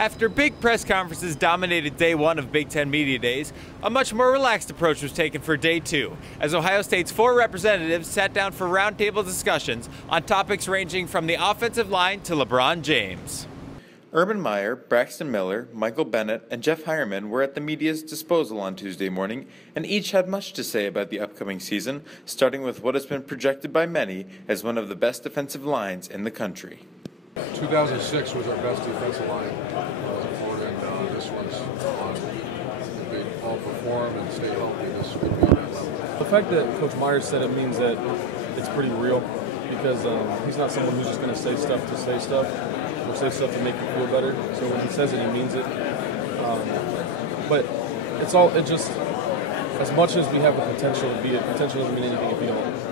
After big press conferences dominated day one of Big Ten Media Days, a much more relaxed approach was taken for day two, as Ohio State's 4 representatives sat down for roundtable discussions on topics ranging from the offensive line to LeBron James. Urban Meyer, Braxton Miller, Michael Bennett, and Jeff Hireman were at the media's disposal on Tuesday morning, and each had much to say about the upcoming season, starting with what has been projected by many as one of the best defensive lines in the country. 2006 was our best defensive line in Florida, and this was on. If they all perform and stay healthy, this would be that level. The fact that Coach Myers said it means that it's pretty real, because he's not someone who's just going to say stuff to say stuff, or say stuff to make you feel better. So when he says it, he means it. But it just, as much as we have the potential to be it, potential doesn't mean anything if you don't.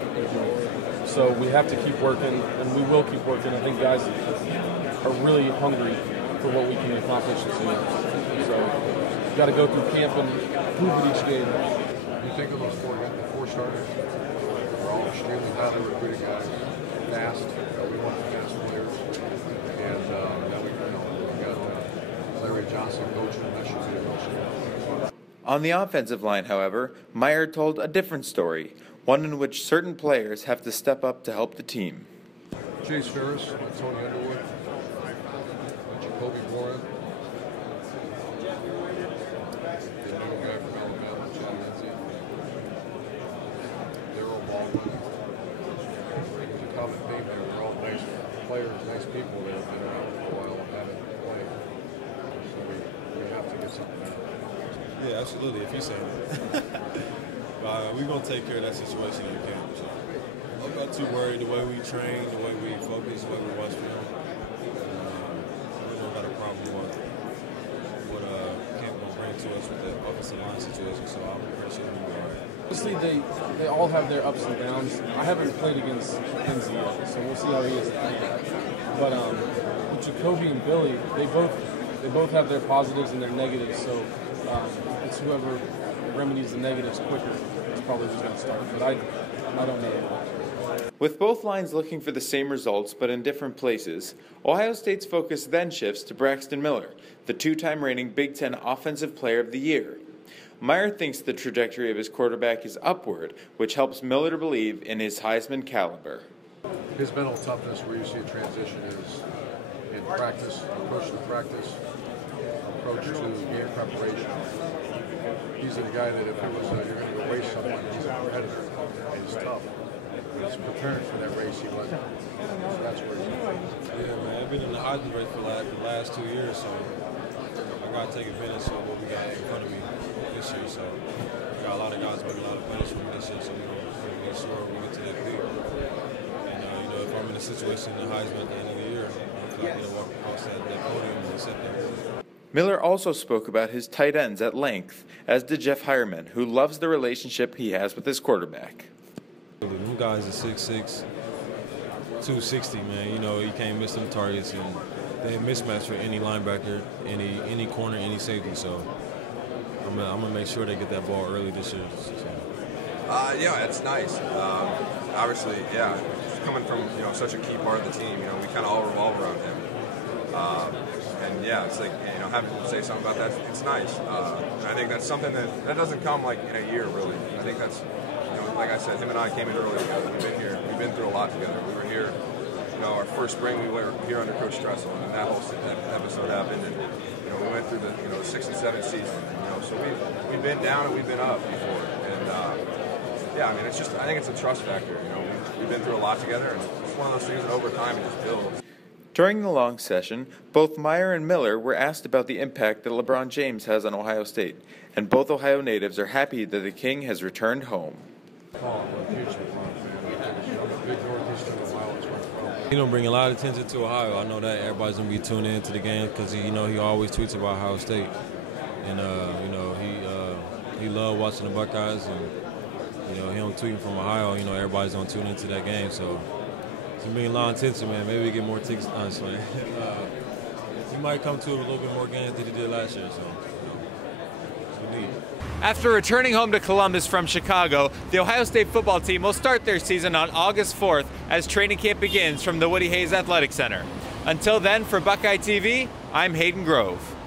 So we have to keep working, and we will keep working. I think guys are really hungry for what we can accomplish this year. So we've got to go through camp and prove it each game. You think of those four starters, they're all extremely highly recruited guys, fast. We want fast players. And then we got Larry Johnson coaching, and that should be a real strength. On the offensive line, however, Meyer told a different story, one in which certain players have to step up to help the team. Chase Ferris, Tony Underwood, Jacoby Warren, the new guy from Alabama, Chad Lindsey, Darryl Baldwin, Common Payne. They're all nice players, nice people that have been around for a while and haven't played. So we have to get something out of that. Yeah, absolutely, if you say that. We're going to take care of that situation if we can. So I'm not too worried. The way we train, the way we focus, the way we watch film, we don't got a problem with what Kent will bring to us with the offensive line situation. So I'm pretty sure we'll be all right. Obviously, they all have their ups and downs. I haven't played against Lindsey yet, so we'll see how he is. But with Jacoby and Billy, they both have their positives and their negatives. So it's whoever remedies the negatives quicker is probably who's going to start. But I don't know. With both lines looking for the same results but in different places, Ohio State's focus then shifts to Braxton Miller, the 2-time reigning Big Ten Offensive Player of the Year. Meyer thinks the trajectory of his quarterback is upward, which helps Miller to believe in his Heisman caliber. His mental toughness, where you see a transition, is in practice, approach to practice, approach to game preparation. He's the guy that if it was you're going to go race someone, he's a competitor and he's tough. He's preparing for that race. He wasn't. So that's where he's at. Yeah, man, I've been in the Heisman race for the last 2 years, so I got to take advantage of what we got in front of me this year. So I got a lot of guys making a lot of plays for me this year, so we're going to make sure we get to that peak. And if I'm in a situation in the Heisman at the end of the year, I feel like I need to walk across that podium and accept that. Miller also spoke about his tight ends at length, as did Jeff Hireman, who loves the relationship he has with his quarterback. Them guys are 6'6", 260, man. You can't miss them targets, and they're a mismatch for any linebacker, any corner, any safety. So I'm gonna make sure they get that ball early this year. So. Yeah, it's nice. Obviously, yeah, coming from such a key part of the team, we kind of all revolve around him. And yeah, it's like having to say something about that. It's nice. And I think that's something that doesn't come like in a year, really. I think that's like I said, him and I came in early together. We've been here. We've been through a lot together. We were here. Our first spring we were here under Coach Stressel, and that whole episode happened. And we went through the 6 and 7 season. So we've been down and we've been up before. And yeah, I mean, it's just I think it's a trust factor. We've been through a lot together, and it's one of those things that over time it just builds. During the long session, both Meyer and Miller were asked about the impact that LeBron James has on Ohio State, and both Ohio natives are happy that the King has returned home. He don't bring a lot of attention to Ohio. I know that everybody's gonna be tuned in to the game because he always tweets about Ohio State, and he loved watching the Buckeyes, and him tweeting from Ohio. Everybody's gonna tune into that game, so. It's been a lot of attention, man. Maybe we get more tickets, honestly. He might come to a little bit more games than he did last year, so it's what we need. After returning home to Columbus from Chicago, the Ohio State football team will start their season on August 4th as training camp begins from the Woody Hayes Athletic Center. Until then, for Buckeye TV, I'm Hayden Grove.